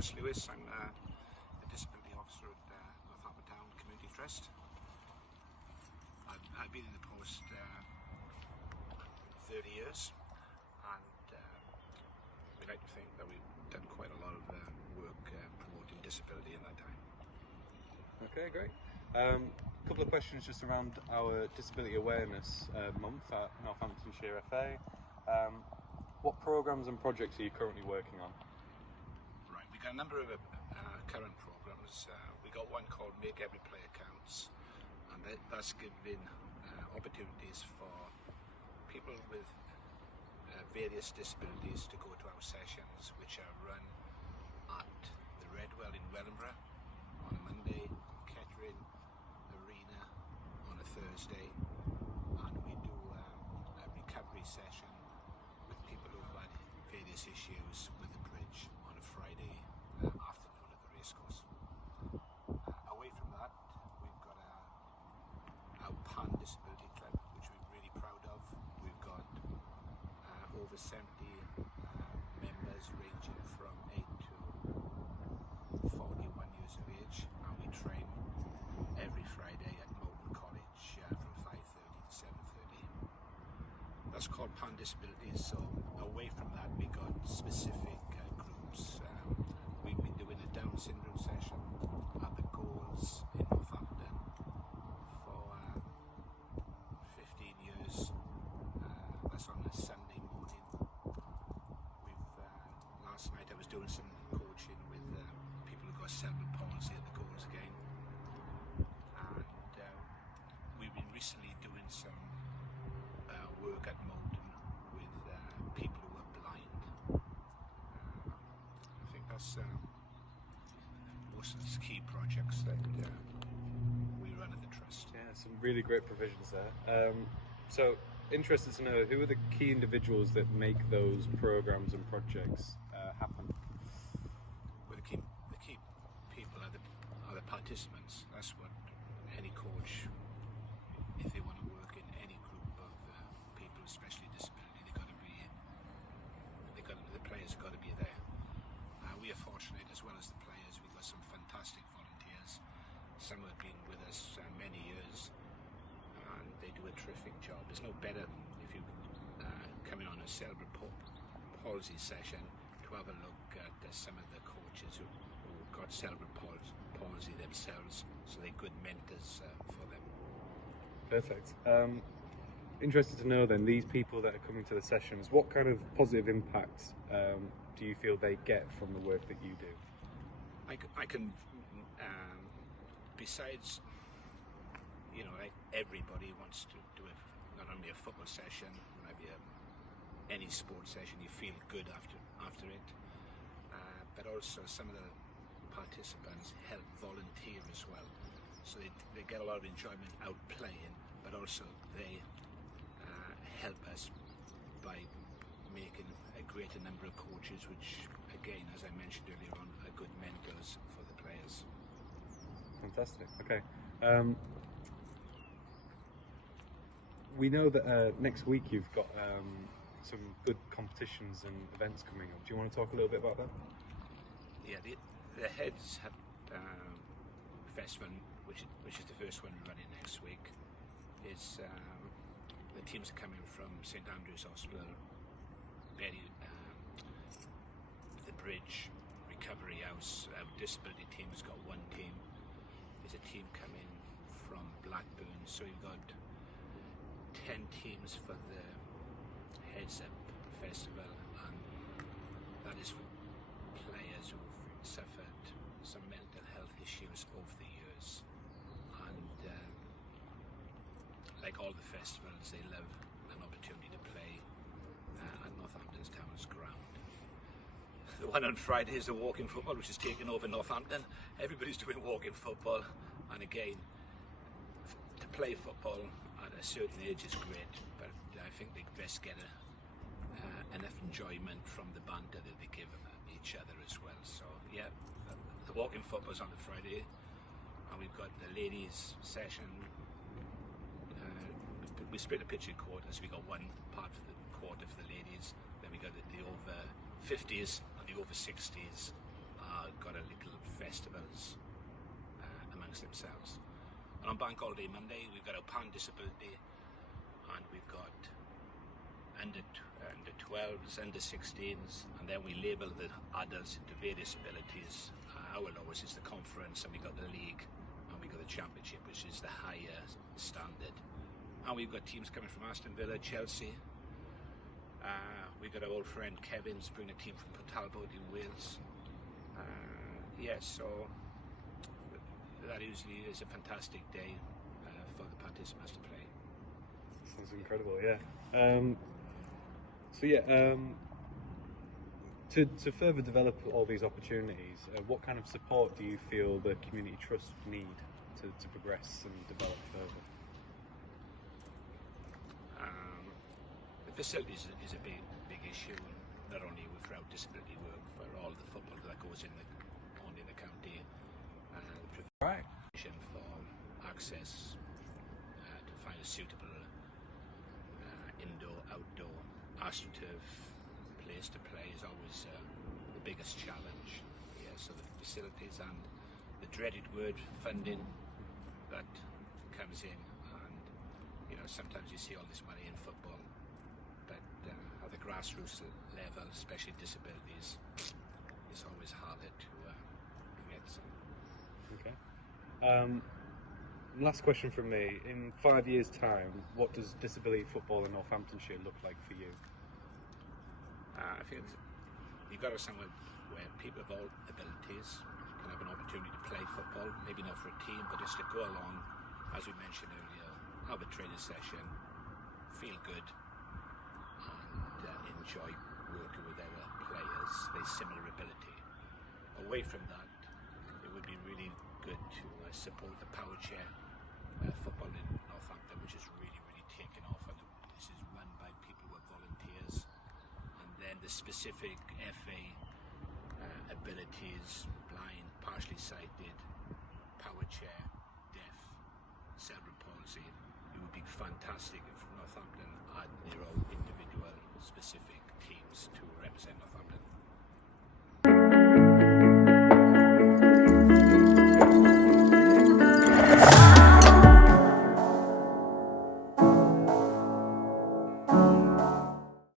Chris Lewis. I'm a disability officer at Northants Town Community Trust. I've been in the post 30 years, and we like to think that we've done quite a lot of work promoting disability in that time. Okay, great. A couple of questions just around our Disability Awareness Month at Northamptonshire FA. What programmes and projects are you currently working on? Right, we've got a number of current programmes. We got one called Make Every Player Counts, and that's giving opportunities for people with various disabilities to go to our sessions, which are run at the Redwell in Wellingborough on a Monday, Kettering Arena on a Thursday, and we do a recovery session with people who've had various issues with the bridge on a Friday afternoon at the racecourse. Away from that, we've got our Pan Disability Club, which we're really proud of. We've got over 70 members ranging from 8 to 41 years of age, and we train every Friday at Moulton College from 5:30 to 7:30. That's called Pan Disabilities. So away from that, we got specific groups. We've been doing a Down syndrome session at the Goals in Northampton for 15 years. That's on a Sunday morning. Last night I was doing some coaching with people who got cerebral palsy at the Goals again, and we've been recently doing some work at Moulton with people who are blind. I think that's most of the key projects that we run at the Trust. Yeah, some really great provisions there. So, interested to know, who are the key individuals that make those programmes and projects happen? Well, the key people are the participants. That's what any coach, if they want to work in any group of people, especially disability, the players got to be there. We are fortunate, as well as the players, we've got some fantastic volunteers. Some have been with us many years, and they do a terrific job. There's no better if you come in on a cerebral palsy session to have a look at some of the coaches who got cerebral palsy themselves, so they're good mentors for them. Perfect. Interested to know then, these people that are coming to the sessions, what kind of positive impact do you feel they get from the work that you do? I can, besides, everybody wants to do not only a football session, maybe any sports session, you feel good after it, but also some of the participants help volunteer as well, so they get a lot of enjoyment out playing, but also they help us by making a greater number of coaches, which again, as I mentioned earlier on, are good mentors for the players. Fantastic. Okay. We know that next week you've got some good competitions and events coming up. Do you want to talk a little bit about that? Yeah, the Heads have festival, which is the first one we're running next week. Is the teams are coming from St Andrew's Hospital, Berry, the Bridge, Recovery House. Our disability team's got one team. There's a team coming from Blackburn, so you've got 10 teams for the Heads Up Festival, and that is for players who've suffered some mental health issues over the years, and like all the festivals, they love an opportunity to play at Northampton Town's ground. The one on Friday is the walking football, which is taking over Northampton. Everybody's doing walking football, and again, to play football at a certain age is great, but I think they best get enough enjoyment from the banter that they give each other as well. So yeah, the walking football's on the Friday, and we've got the ladies session. We split the pitch in quarters. We got one part for the quarter for the ladies, then we got the over 50s and the over 60s got a little festivals amongst themselves. And on Bank Holiday Monday, we've got our Pan Disability, and we've got under 12s, under 16s, and then we label the adults into various abilities. Our lowest is the conference, and we've got the league, and we've got the championship, which is the higher standard. And we've got teams coming from Aston Villa, Chelsea. We've got our old friend Kevin's bringing a team from Port Talbot in Wales. So that usually is a fantastic day for the participants to play. Sounds incredible, yeah. To further develop all these opportunities, what kind of support do you feel the community trust need to progress and develop further? The facilities is a big issue, not only for our disability work, for all the football that goes on in the county. Right. For access to find a suitable indoor, outdoor, astroturf place to play is always the biggest challenge. Yeah, so the facilities and the dreaded word funding that comes in, and sometimes you see all this money in football, but at the grassroots level, especially disabilities, it's always harder to get some. Okay. Last question from me. In 5 years' time, what does disability football in Northamptonshire look like for you? I think you've got to somewhere where people of all abilities can have an opportunity to play football, maybe not for a team, but just to go along, as we mentioned earlier, have a training session, feel good, and enjoy working with other players with similar ability. Away from that, it would be really good to support the power chair football in Northampton, which is really taken off, and this is run by people who are volunteers. And then the specific FA abilities, blind, partially sighted, power chair, deaf, cerebral palsy. It would be fantastic if Northampton had their own individual specific